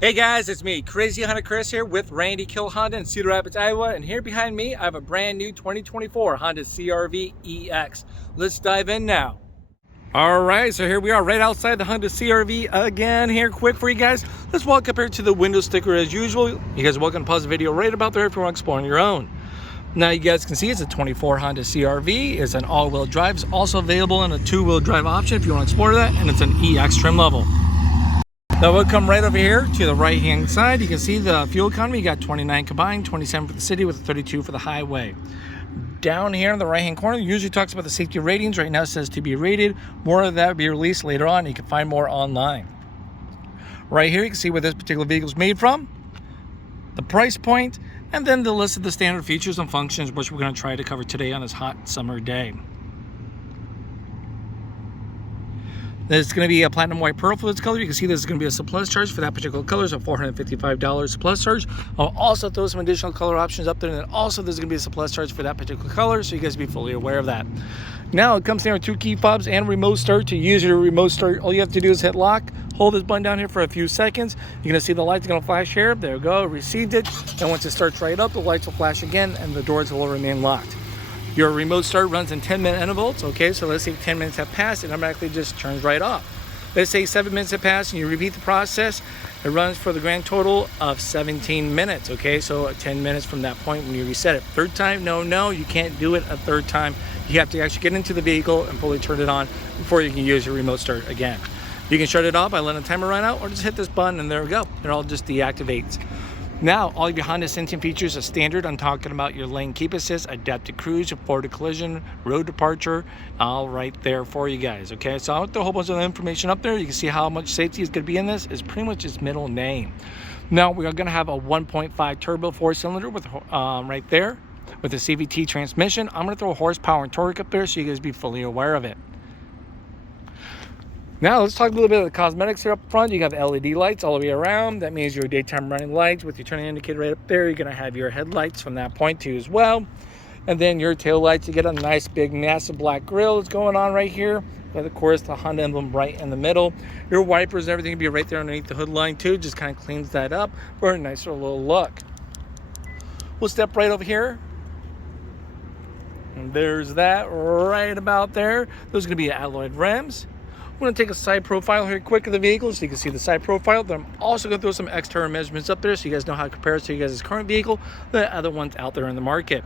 Hey guys, it's me, Crazy Honda Chris here with Randy Kuehl Honda in Cedar Rapids, Iowa. And here behind me, I have a brand new 2024 Honda CR-V EX. Let's dive in now. All right, so here we are right outside the Honda CR-V again here, quick for you guys. Let's walk up here to the window sticker as usual. You guys are welcome to pause the video right about there if you want to explore on your own. Now you guys can see it's a 24 Honda CR-V. It's an all-wheel drive. It's also available in a two-wheel drive option if you want to explore that, and it's an EX trim level. Now we'll come right over here to the right hand side. You can see the fuel economy. You got 29 combined, 27 for the city with 32 for the highway. Down here in the right hand corner, it usually talks about the safety ratings. Right now it says to be rated. More of that will be released later on. You can find more online. Right here you can see where this particular vehicle is made from, the price point, and then the list of the standard features and functions, which we're going to try to cover today on this hot summer day. There's going to be a platinum white pearl for this color. You can see there's going to be a surplus charge for that particular color, so $455 surplus charge. I'll also throw some additional color options up there, and then also there's going to be a surplus charge for that particular color, so you guys be fully aware of that. Now it comes there with two key fobs and remote start. To use your remote start, all you have to do is hit lock, hold this button down here for a few seconds. You're going to see the lights going to flash here. There we go, received it. And once it starts right up, the lights will flash again and the doors will remain locked. Your remote start runs in 10-minute intervals, okay? So let's say 10 minutes have passed, it automatically just turns right off. Let's say 7 minutes have passed and you repeat the process. It runs for the grand total of 17 minutes, okay? So 10 minutes from that point when you reset it. Third time, no, you can't do it a third time. You have to actually get into the vehicle and fully turn it on before you can use your remote start again. You can shut it off by letting the timer run out or just hit this button and there we go. It all just deactivates. Now, all of your Honda sensing features are standard. I'm talking about your lane keep assist, adaptive cruise, forward collision, road departure, all right there for you guys, okay? So I'll throw a whole bunch of information up there. You can see how much safety is going to be in this. It's pretty much its middle name. Now, we are going to have a 1.5 turbo four-cylinder with right there with a CVT transmission. I'm going to throw horsepower and torque up there so you guys be fully aware of it. Now let's talk a little bit of the cosmetics here up front. You have LED lights all the way around. That means your daytime running lights with your turning indicator right up there. You're going to have your headlights from that point too as well. And then your tail lights, you get a nice big massive black grille that's going on right here. But of course the Honda emblem right in the middle. Your wipers and everything will be right there underneath the hood line too. Just kind of cleans that up for a nicer little look. We'll step right over here. And there's that right about there. Those are going to be alloyed rims. I'm going to take a side profile here quick of the vehicle so you can see the side profile. Then I'm also going to throw some external measurements up there so you guys know how it compares to you guys' current vehicle, the other ones out there in the market.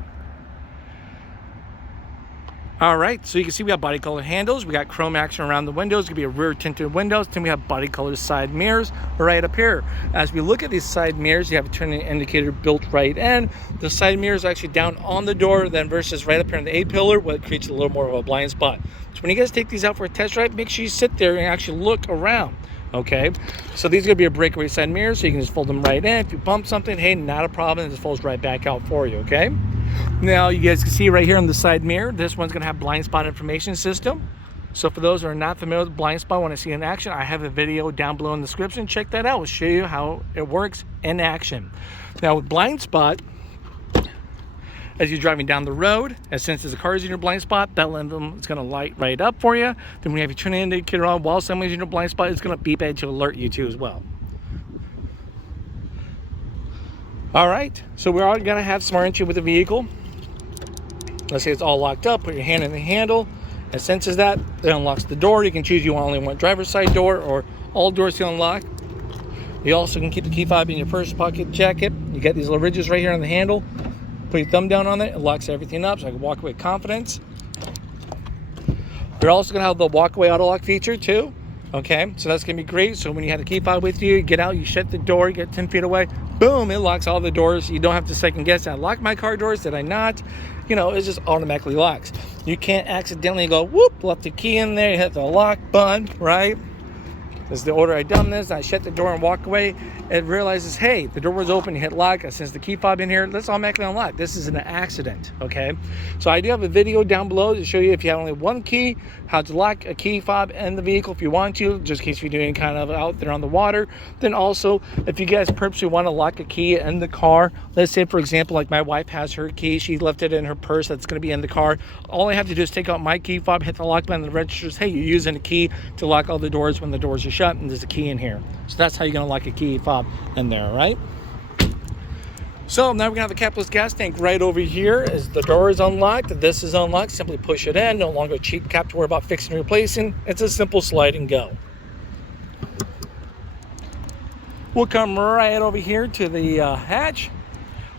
All right, so you can see we have body color handles. We got chrome action around the windows. It's going to be a rear tinted windows. Then we have body color side mirrors right up here. As we look at these side mirrors, you have a turning indicator built right in. The side mirrors are actually down on the door then versus right up here in the A-pillar, what creates a little more of a blind spot. So when you guys take these out for a test drive, make sure you sit there and actually look around, okay? So these are going to be a breakaway side mirrors, so you can just fold them right in. If you bump something, hey, not a problem. It just folds right back out for you, okay? Now, you guys can see right here on the side mirror, this one's going to have blind spot information system. So for those who are not familiar with blind spot, want to see in action, I have a video down below in the description. Check that out. We'll show you how it works in action. Now, with blind spot, as you're driving down the road, and since there's a car in your blind spot, that emblem is going to light right up for you. Then when you have your turning indicator on while somebody's in your blind spot, it's going to beep at you to alert you too as well. All right, so we're all going to have smart entry with the vehicle. Let's say it's all locked up. Put your hand in the handle. It senses that. It unlocks the door. You can choose you want only one driver's side door or all doors to unlock. You also can keep the key fob in your purse pocket jacket. You get these little ridges right here on the handle. Put your thumb down on it. It locks everything up so I can walk away with confidence. You're also going to have the walk-away auto lock feature too. Okay, so that's going to be great. So when you have the key fob with you, you get out, you shut the door, you get 10 feet away, boom, it locks all the doors. You don't have to second guess. Did I lock my car doors? Did I not? You know, it just automatically locks. You can't accidentally go, whoop, left the key in there, you hit the lock button, right? This is the order I done this. I shut the door and walk away. It realizes, hey, the door was open, you hit lock. Since the key fob in here, let's automatically unlock. This is an accident, okay? So I do have a video down below to show you if you have only one key, how to lock a key fob in the vehicle if you want to, just in case you're doing kind of out there on the water. Then also, if you guys purposely want to lock a key in the car, let's say, for example, like my wife has her key, she left it in her purse that's going to be in the car. All I have to do is take out my key fob, hit the lock button, and the registers, hey, you're using a key to lock all the doors when the doors are shut. shut, and there's a key in here. So that's how you're gonna lock a key fob in there, right? So now we're gonna have a capless gas tank right over here. As the door is unlocked, this is unlocked, simply push it in. No longer a cheap cap to worry about fixing and replacing. It's a simple slide and go. We'll come right over here to the hatch.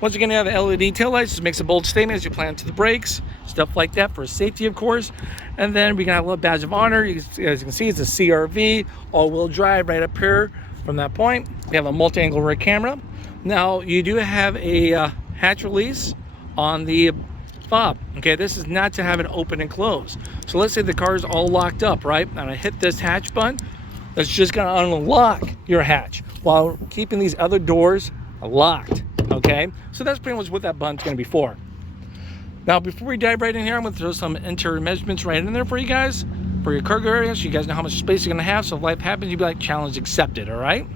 Once again, you have LED tail lights. This makes a bold statement as you plan to the brakes, stuff like that for safety, of course. And then we can have a little badge of honor. As you can see, it's a CRV, all-wheel drive right up here. From that point, we have a multi-angle rear camera. Now, you do have a hatch release on the fob. Okay, this is not to have it open and close. So let's say the car is all locked up, right? And I hit this hatch button. That's just gonna unlock your hatch while keeping these other doors locked. Okay, so that's pretty much what that button's going to be for. Now, before we dive right in here, I'm going to throw some interior measurements right in there for you guys, for your cargo area, so you guys know how much space you're going to have. So if life happens, you'd be like, challenge accepted. All right,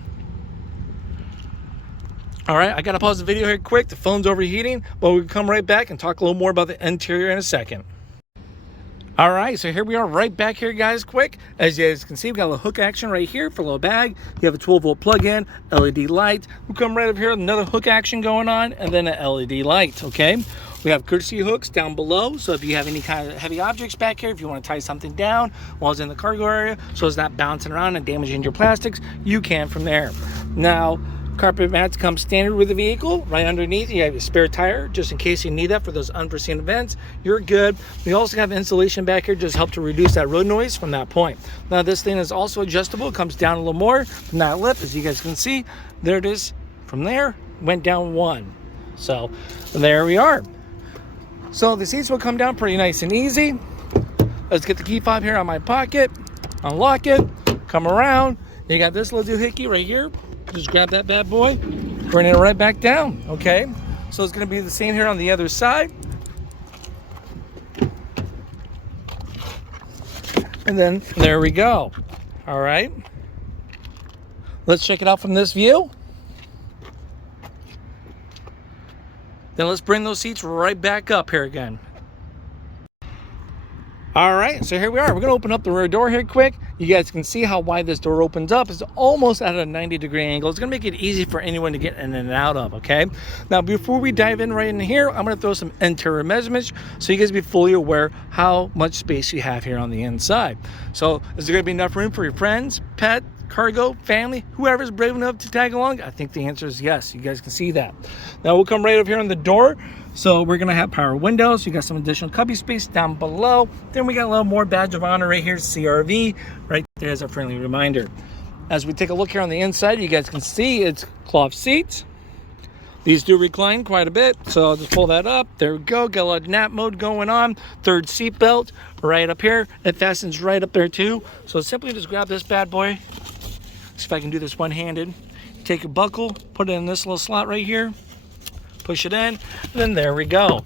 I got to pause the video here quick. The phone's overheating, but we'll come right back and talk a little more about the interior in a second. All right, so here we are right back here, guys, quick. As you guys can see, we've got a little hook action right here for a little bag. You have a 12-volt plug-in, LED light. We'll come right up here with another hook action going on, and then an LED light, okay? We have courtesy hooks down below, so if you have any kind of heavy objects back here, if you want to tie something down while it's in the cargo area, so it's not bouncing around and damaging your plastics, you can from there. Now, carpet mats come standard with the vehicle. Right underneath, you have a spare tire, just in case you need that for those unforeseen events. You're good. We also have insulation back here, just help to reduce that road noise from that point. Now, this thing is also adjustable. It comes down a little more from that lip, as you guys can see. There it is. From there, went down one. So, there we are. So, the seats will come down pretty nice and easy. Let's get the key fob here on my pocket. Unlock it. Come around. You got this little doohickey right here. Just grab that bad boy, bring it right back down, okay? So it's gonna be the same here on the other side. And then there we go, all right? Let's check it out from this view. Then let's bring those seats right back up here again. All right, so here we are. We're gonna open up the rear door here quick. You guys can see how wide this door opens up. It's almost at a 90-degree angle. It's gonna make it easy for anyone to get in and out of, okay? Now, before we dive in right in here, I'm gonna throw some interior measurements so you guys be fully aware how much space you have here on the inside. So, is there gonna be enough room for your friends, pet, cargo, family, whoever's brave enough to tag along? I think the answer is yes. You guys can see that. Now, we'll come right over here on the door. So we're gonna have power windows. You got some additional cubby space down below. Then we got a little more badge of honor right here, CRV, right there as a friendly reminder. As we take a look here on the inside, you guys can see it's cloth seats. These do recline quite a bit, so I'll just pull that up. There we go, got a little nap mode going on. Third seat belt right up here. It fastens right up there too. So simply just grab this bad boy. See if I can do this one-handed. Take your buckle, put it in this little slot right here. Push it in, and then there we go.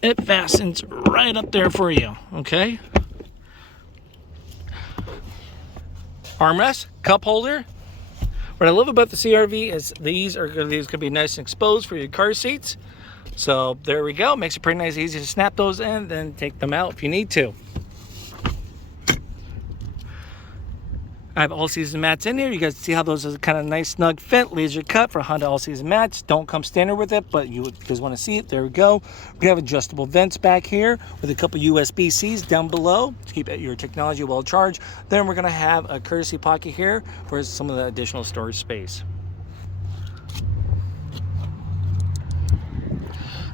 It fastens right up there for you, okay? Armrest, cup holder. What I love about the CRV is these could be nice and exposed for your car seats. So there we go. Makes it pretty nice, easy to snap those in, then take them out if you need to. I have all-season mats in here. You guys see how those are kind of nice, snug fit, laser cut for Honda all-season mats. Don't come standard with it, but you guys want to see it. There we go. We have adjustable vents back here with a couple USB-Cs down below to keep your technology well charged. Then we're going to have a courtesy pocket here for some of the additional storage space.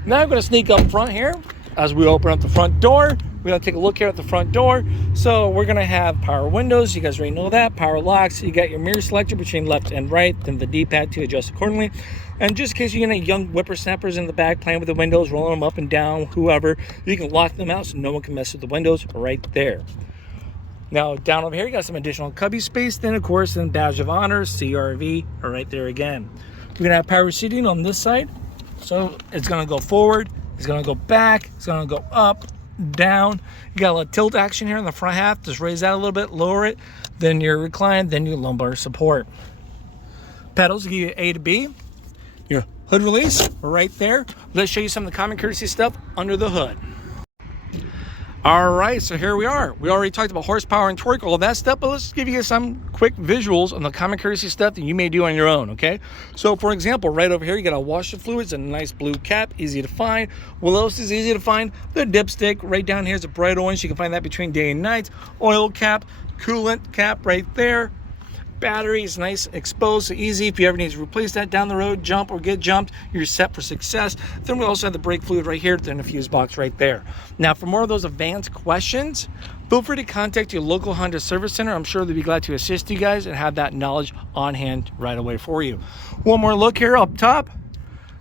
Now I'm going to sneak up front here as we open up the front door. We're going to take a look here at the front door. So we're going to have power windows. You guys already know that. Power locks. You got your mirror selector between left and right. Then the D-pad to adjust accordingly. And just in case you're getting young whippersnappers in the back playing with the windows, rolling them up and down, whoever, you can lock them out so no one can mess with the windows right there. Now down over here, you got some additional cubby space. Then of course, then badge of honor, CRV, are right there again. We're going to have power seating on this side. So it's going to go forward. It's going to go back. It's going to go up, down. You got a little tilt action here in the front half. Just raise that a little bit, lower it, then your recline, then your lumbar support. Pedals give you A to B. Your hood release right there. Let's show you some of the common courtesy stuff under the hood. All right, so here we are. We already talked about horsepower and torque, all that stuff, but let's give you some quick visuals on the common courtesy stuff that you may do on your own, okay? So for example, right over here, you got a washer fluids, a nice blue cap, easy to find. What else is easy to find? The dipstick. Right down here is a bright orange. You can find that between day and night. Oil cap, coolant cap right there. Battery is nice, exposed, so easy. If you ever need to replace that down the road, jump or get jumped, you're set for success. Then we also have the brake fluid right here, then a fuse box right there. Now, for more of those advanced questions, feel free to contact your local Honda Service Center. I'm sure they'll be glad to assist you guys and have that knowledge on hand right away for you. One more look here up top.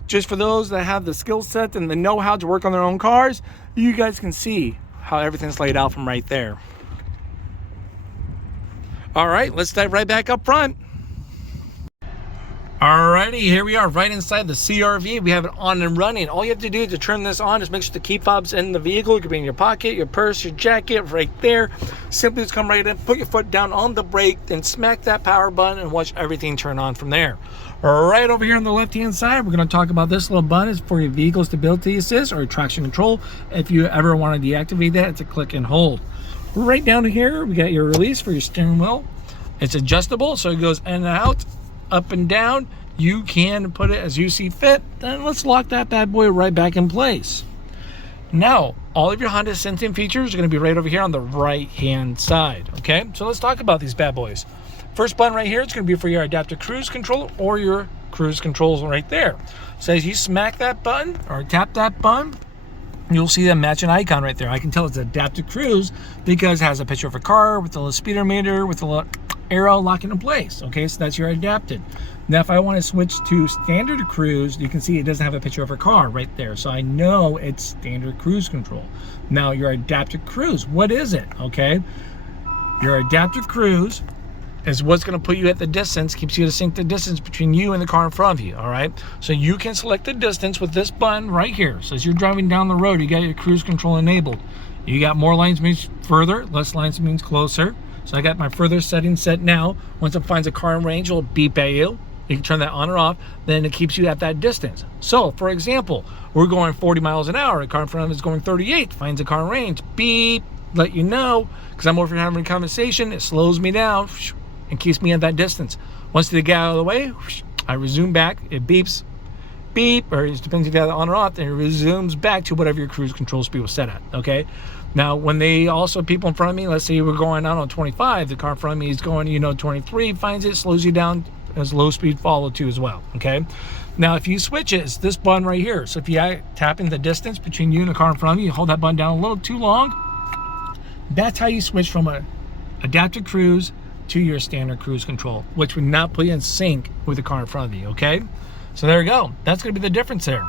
Just for those that have the skill set and the know-how to work on their own cars, you guys can see how everything's laid out from right there. All right, let's dive right back up front. Alrighty, here we are right inside the CR-V. We have it on and running. All you have to do to turn this on is make sure the key fob's in the vehicle. It could be in your pocket, your purse, your jacket, right there. Simply just come right in, put your foot down on the brake, then smack that power button and watch everything turn on from there. Right over here on the left-hand side, we're going to talk about this little button. It's for your vehicle stability assist or traction control. If you ever want to deactivate that, it's a click and hold. Right down here, we got your release for your steering wheel. It's adjustable, so it goes in and out, up and down. You can put it as you see fit. Then let's lock that bad boy right back in place. Now, all of your Honda sensing features are going to be right over here on the right-hand side, okay? So let's talk about these bad boys. First button right here, it's going to be for your adaptive cruise control or your cruise controls right there. So as you smack that button or tap that button, you'll see that matching icon right there. I can tell it's adaptive cruise because it has a picture of a car with a little speedometer with a little arrow locking in place. Okay, so that's your adapted. Now, if I want to switch to standard cruise, you can see it doesn't have a picture of a car right there. So I know it's standard cruise control. Now, your adaptive cruise, what is it? Okay, your adaptive cruise is what's going to put you at the distance, keeps you to sync the distance between you and the car in front of you. All right, so you can select the distance with this button right here. So as you're driving down the road, you got your cruise control enabled. You got more lines means further, less lines means closer. So I got my further settings set now. Once it finds a car in range, it'll beep at you. You can turn that on or off, then it keeps you at that distance. So for example, we're going 40 miles an hour, a car in front of us is going 38, finds a car in range, beep, let you know, because I'm over here having a conversation, it slows me down and keeps me at that distance. Once they get out of the way, I resume back, it beeps, beep, or it depends if you have it on or off, then it resumes back to whatever your cruise control speed was set at, okay? Now, when they also, people in front of me, let's say we're going out on 25, the car in front of me is going, 23, finds it, slows you down as low speed follow too as well, okay? Now, if you switch it, it's this button right here. So if you tap in the distance between you and the car in front of you, you hold that button down a little too long, that's how you switch from a adaptive cruise to your standard cruise control, which would not put you in sync with the car in front of you, okay? So there you go. That's going to be the difference there.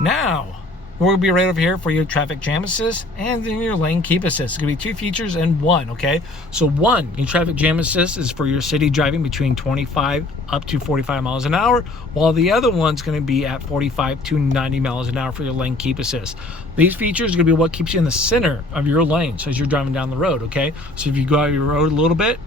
Now, we're going to be right over here for your traffic jam assist and then your lane keep assist. It's going to be two features in one, okay? So one, your traffic jam assist is for your city driving between 25 up to 45 miles an hour, while the other one's going to be at 45 to 90 miles an hour for your lane keep assist. These features are going to be what keeps you in the center of your lane so as you're driving down the road, okay? So if you go out of your road a little bit,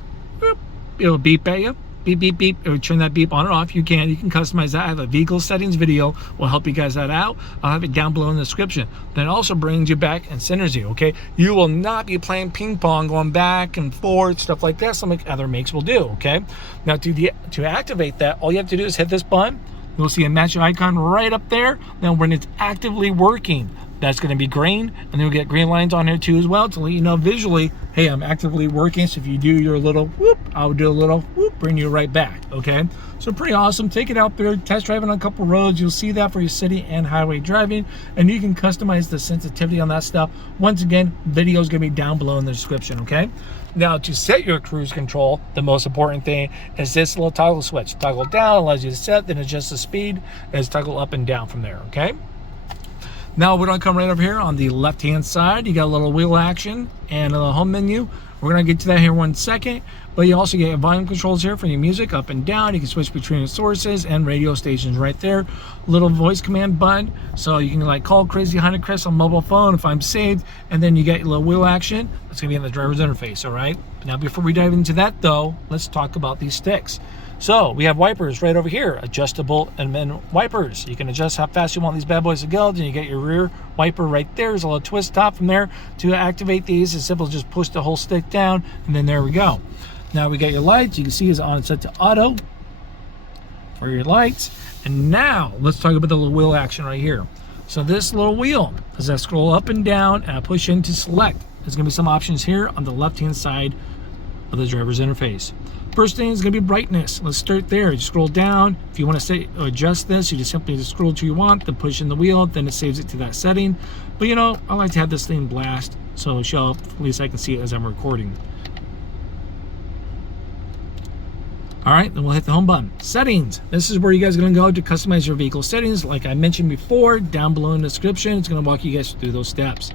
it'll beep at you. Beep, beep, beep, or turn that beep on or off. You can customize that. I have a vehicle settings video. Will help you guys that out. I'll have it down below in the description. Then it also brings you back and centers you, okay? You will not be playing ping pong, going back and forth, stuff like that. Some other makes will do, okay? Now to activate that, all you have to do is hit this button. You'll see a matching icon right up there. Now when it's actively working, that's going to be green, and then you'll get green lines on here too as well to let you know visually, hey, I'm actively working. So if you do your little whoop, I'll do a little whoop, bring you right back, okay? So pretty awesome. Take it out there, test drive it on a couple roads. You'll see that for your city and highway driving, and you can customize the sensitivity on that stuff. Once again, video is going to be down below in the description, okay? Now to set your cruise control, the most important thing is this little toggle switch. Toggle down allows you to set, then adjust the speed, and toggle up and down from there, okay? Now we're going to come right over here on the left-hand side. You got a little wheel action and a little home menu. We're going to get to that here in 1 second. But you also get volume controls here for your music up and down. You can switch between the sources and radio stations right there. Little voice command button. So you can like call Crazy Honda Chris on mobile phone if I'm saved. And then you get your little wheel action. That's going to be in the driver's interface, all right? Now before we dive into that though, let's talk about these sticks. So we have wipers right over here, adjustable and then wipers. You can adjust how fast you want these bad boys to go. Then you get your rear wiper right there. There's a little twist top from there. To activate these, it's simple, just push the whole stick down, and then there we go. Now we got your lights. You can see it's on set to auto for your lights. And now let's talk about the little wheel action right here. So this little wheel, as I scroll up and down and I push in to select, there's gonna be some options here on the left-hand side of the driver's interface. First thing is going to be brightness. Let's start there. You scroll down. If you want to adjust this, you just simply scroll to you want, then push in the wheel, then it saves it to that setting. But you know, I like to have this thing blast so it'll show up, at least I can see it as I'm recording. All right, then we'll hit the home button. Settings. This is where you guys are going to go to customize your vehicle settings. Like I mentioned before, down below in the description, it's going to walk you guys through those steps.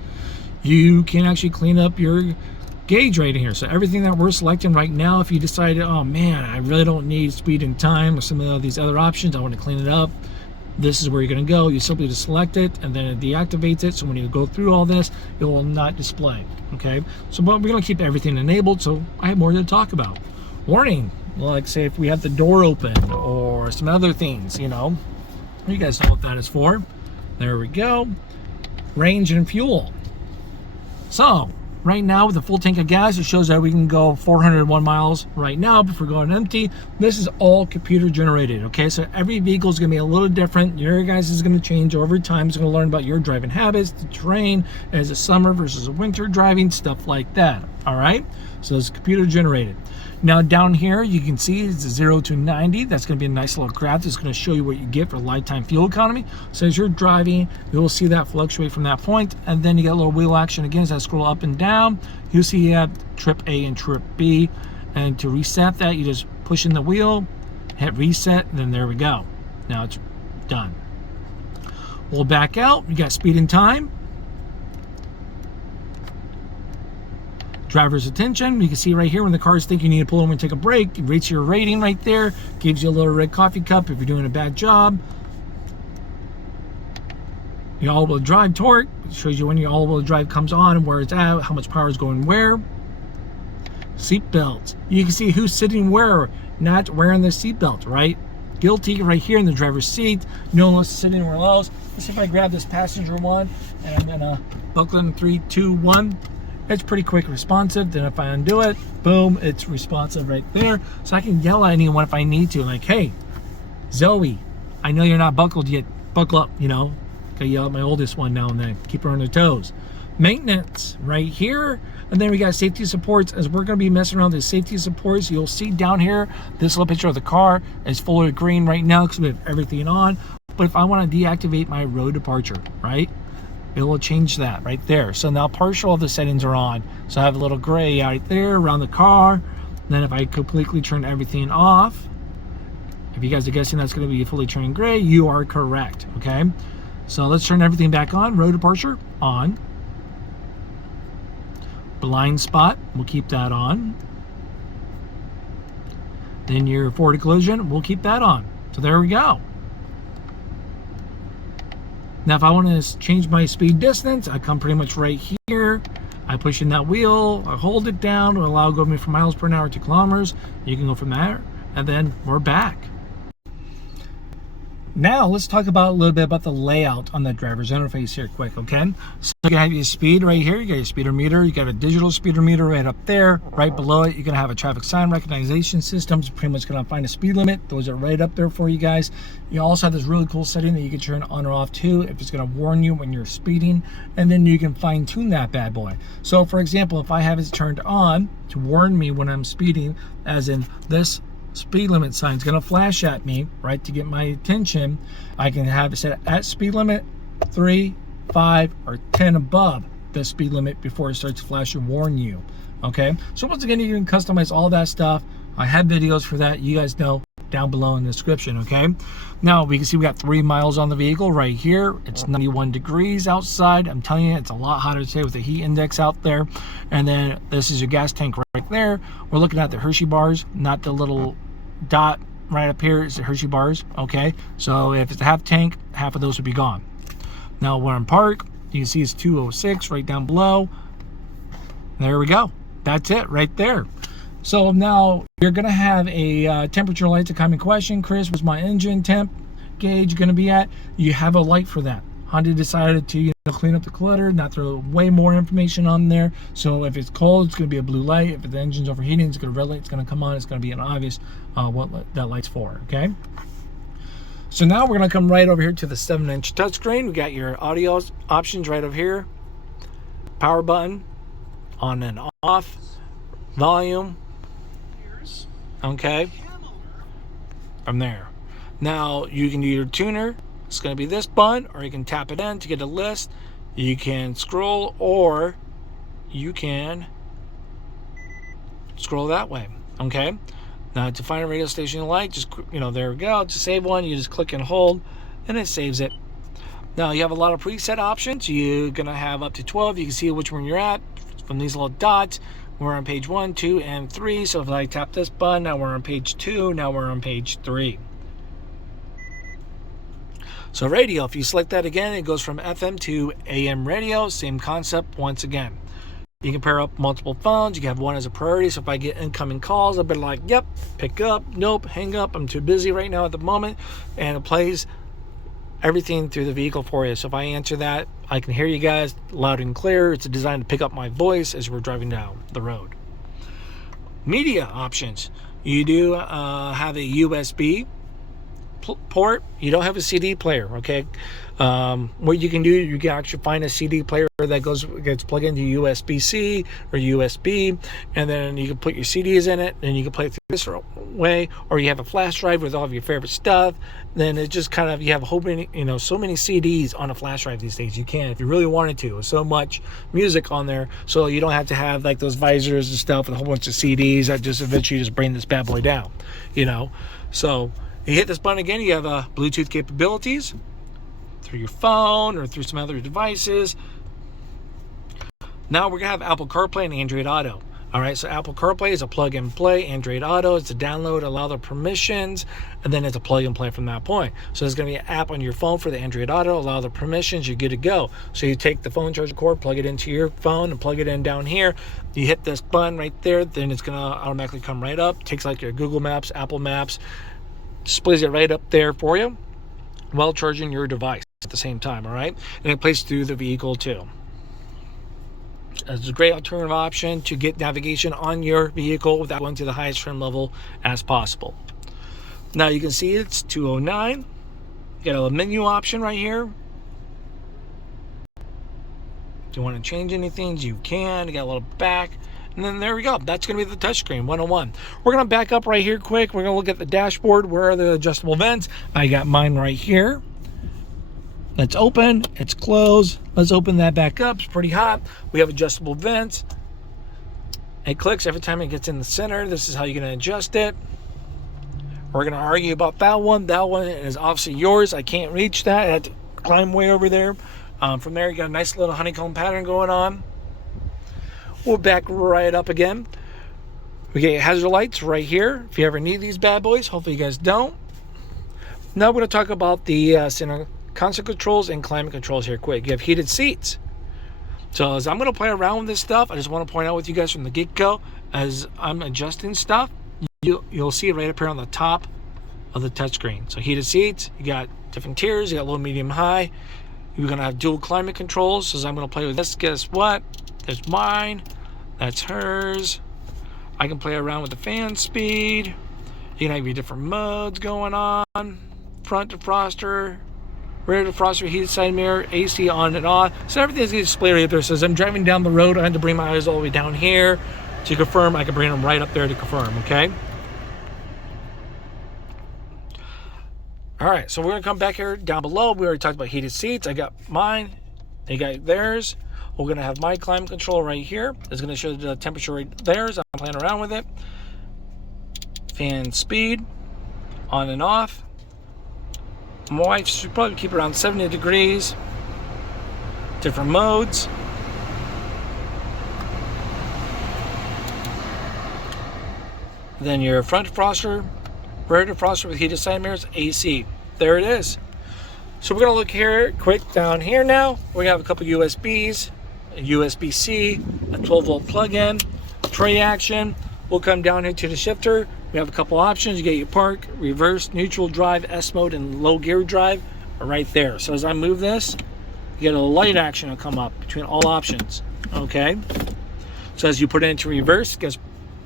You can actually clean up your gauge right in here. So everything that we're selecting right now, if you decided, oh man, I really don't need speed and time or some of these other options, I want to clean it up, this is where you're going to go. You simply just select it and then it deactivates it. So when you go through all this, it will not display. Okay, so but we're going to keep everything enabled, so I have more to talk about. Warning, like say if we have the door open or some other things, you know, you guys know what that is for. There we go. Range and fuel. So right now with a full tank of gas, it shows that we can go 401 miles right now before going empty. This is all computer generated, okay? So every vehicle is gonna be a little different. Your guys is gonna change over time. It's gonna learn about your driving habits, the terrain, as a summer versus a winter driving, stuff like that, all right? So it's computer generated. Now down here, you can see it's 0 to 90. That's gonna be a nice little graph. It's gonna show you what you get for lifetime fuel economy. So as you're driving, you'll see that fluctuate from that point. And then you get a little wheel action again as I scroll up and down. You see you have trip A and trip B. And to reset that, you just push in the wheel, hit reset, and then there we go. Now it's done. We'll back out. You got speed and time. Driver's attention. You can see right here when the cars think you need to pull over and take a break, it rates your rating right there, gives you a little red coffee cup if you're doing a bad job. Your all-wheel drive torque, it shows you when your all-wheel drive comes on and where it's at, how much power is going where. Seat belts. You can see who's sitting where, not wearing the seat belt, right? Guilty right here in the driver's seat. No one's sitting anywhere else. Let's see if I grab this passenger one and I'm gonna buckle in 3, 2, 1. It's pretty quick responsive. Then if I undo it, boom, it's responsive right there. So I can yell at anyone if I need to, like, hey, Zoe, I know you're not buckled yet. Buckle up, you know. Gotta yell at my oldest one now and then. Keep her on her toes. Maintenance right here. And then we got safety supports. As we're gonna be messing around with the safety supports, you'll see down here, this little picture of the car is full of green right now because we have everything on. But if I wanna deactivate my road departure, right? It will change that right there. So now partial of the settings are on. So I have a little gray right there around the car. And then if I completely turn everything off, if you guys are guessing that's going to be fully turning gray, you are correct, okay? So let's turn everything back on. Road departure, on. Blind spot, we'll keep that on. Then your forward collision, we'll keep that on. So there we go. Now if I want to change my speed distance, I come pretty much right here. I push in that wheel, I hold it down to allow going from miles per hour to kilometers. You can go from there, and then we're back. Now let's talk about a little bit about the layout on the driver's interface here quick, okay? So you have your speed right here, you got your speedometer, you got a digital speedometer right up there. Right below it, you're gonna have a traffic sign recognition system. It's pretty much gonna find a speed limit. Those are right up there for you guys. You also have this really cool setting that you can turn on or off too, if it's gonna warn you when you're speeding, and then you can fine tune that bad boy. So for example, if I have it turned on to warn me when I'm speeding, as in this speed limit sign is going to flash at me, right, to get my attention, I can have it set at speed limit 3, 5, or 10 above the speed limit before it starts to flash and warn you, okay? So once again, you can customize all that stuff. I have videos for that, you guys know, down below in the description, okay? Now we can see we got 3 miles on the vehicle right here. It's 91 degrees outside. I'm telling you, it's a lot hotter today with the heat index out there. And then this is your gas tank right there. We're looking at the Hershey bars, not the little dot right up here. Is the Hershey bars, okay? So if it's a half tank, half of those would be gone. Now when I'm parked, you can see it's 206 right down below. There we go. That's it right there. So now you're going to have a temperature light to come in question. Chris, what's my engine temp gauge going to be at? You have a light for that. Honda decided to clean up the clutter, not throw way more information on there. So if it's cold, it's going to be a blue light. If the engine's overheating, it's going to red light. It's going to come on. It's going to be an obvious what that light's for. Okay. So now we're going to come right over here to the 7-inch touchscreen. We got your audio options right over here. Power button, on and off, volume. Okay. From there. Now you can do your tuner. It's going to be this button, or you can tap it in to get a list. You can scroll, or you can scroll that way. Okay. Now to find a radio station you like, just there we go. To save one, you just click and hold, and it saves it. Now you have a lot of preset options. You're gonna have up to 12. You can see which one you're at from these little dots. We're on page 1, 2, and 3. So if I tap this button, now we're on page 2. Now we're on page 3. So radio, if you select that again, it goes from FM to AM radio. Same concept once again. You can pair up multiple phones. You can have one as a priority. So if I get incoming calls, I'll be like, yep, pick up, nope, hang up. I'm too busy right now at the moment. And it plays everything through the vehicle for you. So if I answer that, I can hear you guys loud and clear. It's designed to pick up my voice as we're driving down the road. Media options. You do have a USB port. You don't have a CD player, okay? What you can do, you can actually find a CD player that gets plugged into USB-C or USB, and then you can put your CDs in it, and you can play it through this way, or you have a flash drive with all of your favorite stuff. Then it just kind of, you have a whole many, so many CDs on a flash drive these days. You can, if you really wanted to. There's so much music on there, so you don't have to have like those visors and stuff with a whole bunch of CDs that just eventually just bring this bad boy down, So you hit this button again, you have Bluetooth capabilities through your phone or through some other devices. Now we're going to have Apple CarPlay and Android Auto. All right, so Apple CarPlay is a plug and play. Android Auto is a download, allow the permissions, and then it's a plug and play from that point. So there's going to be an app on your phone for the Android Auto, allow the permissions, you're good to go. So you take the phone charger cord, plug it into your phone, and plug it in down here. You hit this button right there, then it's going to automatically come right up. Takes like your Google Maps, Apple Maps, displays it right up there for you while charging your device at the same time. All right, and it plays through the vehicle too. It's a great alternative option to get navigation on your vehicle without going to the highest trim level as possible. Now you can see it's 209. You got a menu option right here. If you want to change anything, you can. You got a little back. And then there we go. That's going to be the touchscreen 101. We're going to back up right here quick. We're going to look at the dashboard. Where are the adjustable vents? I got mine right here. Let's open. It's closed. Let's open that back up. It's pretty hot. We have adjustable vents. It clicks every time it gets in the center. This is how you're going to adjust it. We're going to argue about that one. That one is obviously yours. I can't reach that. I had to climb way over there. From there, you got a nice little honeycomb pattern going on. We'll back right up again. We get hazard lights right here. If you ever need these bad boys, hopefully you guys don't. Now we're going to talk about the center console controls and climate controls here quick. You have heated seats. So as I'm going to play around with this stuff, I just want to point out with you guys from the get-go, as I'm adjusting stuff, you'll see it right up here on the top of the touchscreen. So heated seats, you got different tiers, you got low, medium, high. You're going to have dual climate controls. So as I'm going to play with this, guess what? There's mine, that's hers. I can play around with the fan speed. You can have your different modes going on. Front defroster, rear defroster, heated side mirror, AC on and on. So everything's going to display right there. So as I'm driving down the road, I had to bring my eyes all the way down here to confirm. I can bring them right up there to confirm, okay? All right, so we're going to come back here down below. We already talked about heated seats. I got mine. You got theirs. We're going to have my climate control right here. It's going to show the temperature right there as I'm playing around with it. Fan speed, on and off. My wife should probably keep around 70 degrees. Different modes. Then your front defroster, rear defroster with heated side mirrors, AC. There it is. So we're going to look here quick down here now. We have a couple USBs, a USB-C, a 12-volt plug-in, tray action, We'll come down here to the shifter. We have a couple options. You get your park, reverse, neutral drive, S mode, and low gear drive right there. So as I move this, you get a light action will come up between all options. Okay. So as you put it into reverse, guess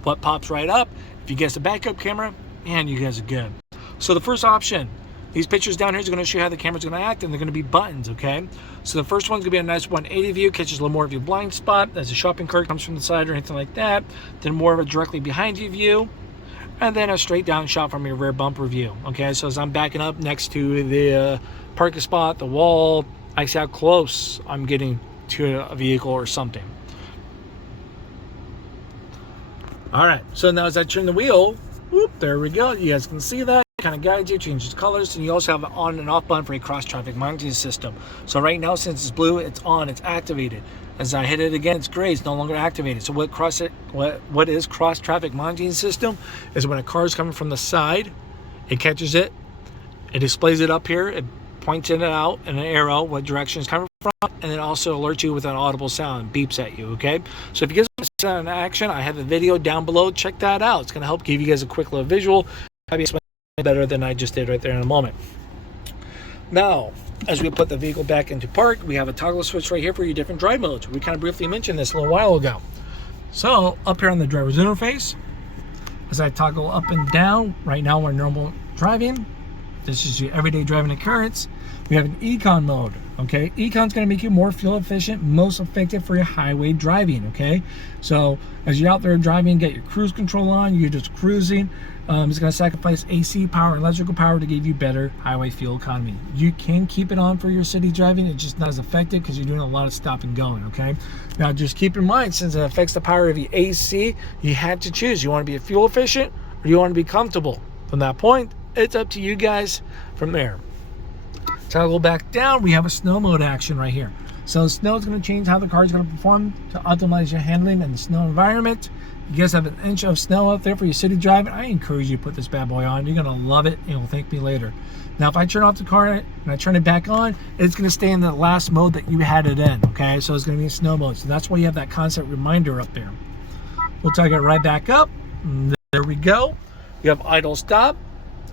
what pops right up? If you guess the backup camera, man, you guys are good. So the first option, these pictures down here is going to show you how the camera's going to act, and they're going to be buttons, okay? So the first one's going to be a nice 180 view, catches a little more of your blind spot as a shopping cart comes from the side or anything like that. Then more of a directly behind you view, and then a straight down shot from your rear bumper view, okay? So as I'm backing up next to the parking spot, the wall, I see how close I'm getting to a vehicle or something. All right, so now as I turn the wheel, whoop, there we go. You guys can see that. Kind of guides you, changes colors, and you also have an on and off button for a cross traffic monitoring system. So right now, since it's blue, it's on, it's activated. As I hit it again, it's gray, it's no longer activated. So what is cross traffic monitoring system is when a car is coming from the side, it catches it, it displays it up here, it points it out in an arrow what direction it's coming from, and then also alerts you with an audible sound, beeps at you, okay? So if you guys want to see that in action, I have a video down below, check that out. It's going to help give you guys a quick little visual, probably explain better than I just did right there in a moment. Now, as we put the vehicle back into park, we have a toggle switch right here for your different drive modes. We kind of briefly mentioned this a little while ago. So up here on the driver's interface, as I toggle up and down, right now we're normal driving. This is your everyday driving occurrence. We have an econ mode, okay? Econ's gonna make you more fuel efficient, most effective for your highway driving, okay? So as you're out there driving, get your cruise control on, you're just cruising. It's gonna sacrifice AC power, electrical power to give you better highway fuel economy. You can keep it on for your city driving, it's just not as effective because you're doing a lot of stop and going, okay? Now just keep in mind, since it affects the power of your AC, you have to choose. You wanna be fuel efficient or you wanna be comfortable? From that point, it's up to you guys from there. Toggle back down, we have a snow mode action right here. So snow is going to change how the car is going to perform to optimize your handling in the snow environment. You guys have an inch of snow out there for your city driving. I encourage you to put this bad boy on. You're going to love it and you'll thank me later. Now if I turn off the car and I turn it back on, it's going to stay in the last mode that you had it in, okay? So it's going to be in snow mode. So that's why you have that constant reminder up there. We'll tug it right back up. There we go. You have idle stop.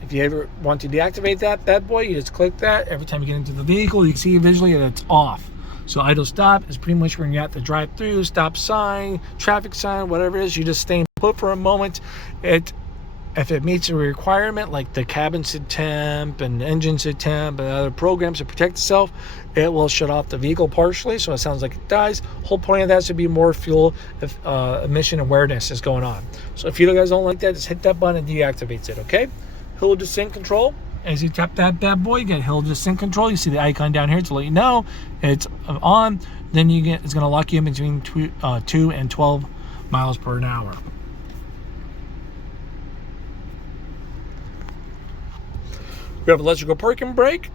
If you ever want to deactivate that bad boy, you just click that. Every time you get into the vehicle, you can see visually that it's off. So idle stop is pretty much when you're at the drive-through, stop sign, traffic sign, whatever it is, you just stay put for a moment. If it meets a requirement, like the cabin sit temp and engine sit temp and other programs to protect itself, it will shut off the vehicle partially, so it sounds like it dies. Whole point of that is to be more fuel emission awareness is going on. So if you guys don't like that, just hit that button and deactivates it, okay? Hill descent control. As you tap that bad boy, you get hill descent control. You see the icon down here to let you know it's on. Then it's going to lock you in between 2 and 12 miles per hour. We have electrical parking brake.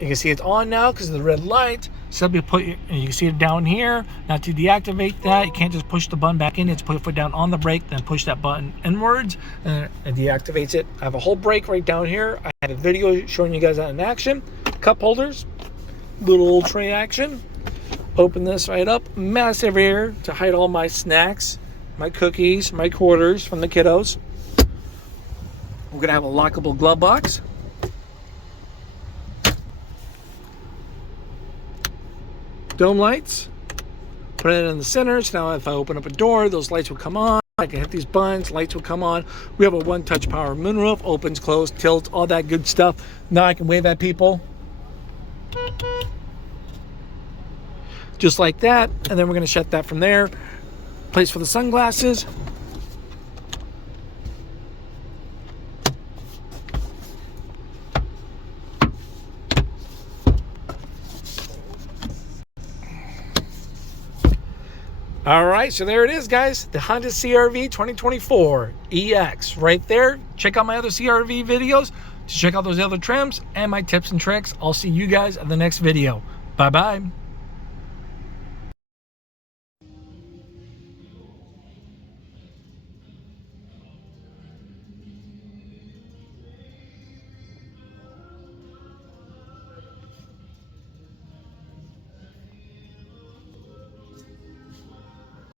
You can see it's on now because of the red light. So you can see it down here. Now to deactivate that, you can't just push the button back in. You have to put your foot down on the brake, then push that button inwards, and it deactivates it. I have a whole brake right down here. I had a video showing you guys that in action. Cup holders, little old tray action. Open this right up, massive here to hide all my snacks, my cookies, my quarters from the kiddos. We're gonna have a lockable glove box. Dome lights, put it in the center, so now if I open up a door, those lights will come on. I can hit these buttons, lights will come on. We have a one-touch power moonroof, opens, closed, tilts, all that good stuff. Now I can wave at people. Just like that, and then we're gonna shut that from there. Place for the sunglasses. All right, so there it is, guys. The Honda CR-V 2024 EX right there. Check out my other CR-V videos to check out those other trims and my tips and tricks. I'll see you guys in the next video. Bye-bye.